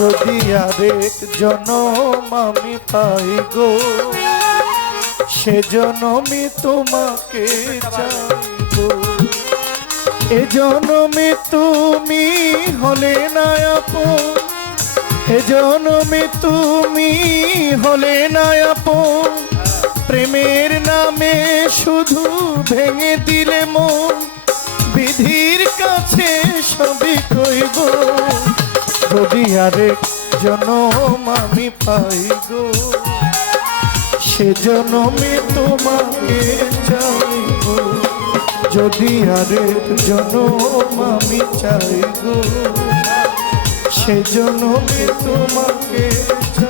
যদি আরেক জনম আমি পাই গো। সে জনমে তোমাকে চাইব। এ জনমে তুমি হলে না আপন। এ জনমে তুমি হলে না প্রেমের নামে শুধু ভেঙে দিলে মন। বিধির কাছে সবই কইব। যদি আরেক জনম আমি পাই গো। সে জনমে তোমাকে চাইব যদি আরেক জনম আমি চাই সে জনমে তোমাকে চাই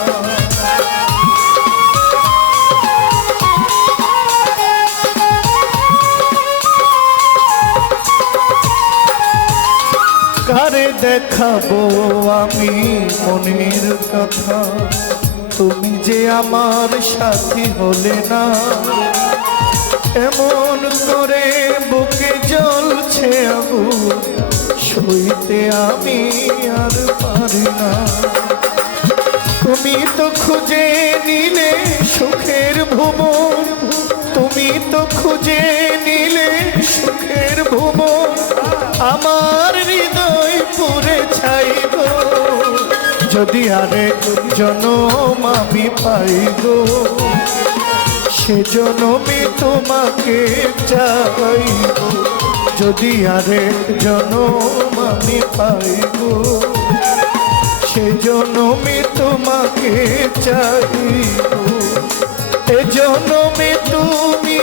দেখাবো আমি মনের কথা। তুমি যে আমার সাথী হলে না। এমন করে বুকে জ্বলছে আবু সইতে আমি আর পারি না। তুমি তো খুঁজে আরেক জনম আমি পাইব সে জনমে তোমাকে চাইব যদি আরেক জনম আমি পাইব সে জনমে তোমাকে চাইব এ জনমে তুমি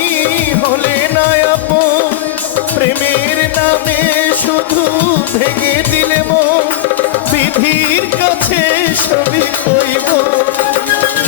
হলে না আপন, প্রেমের নামে শুধু ভেঙে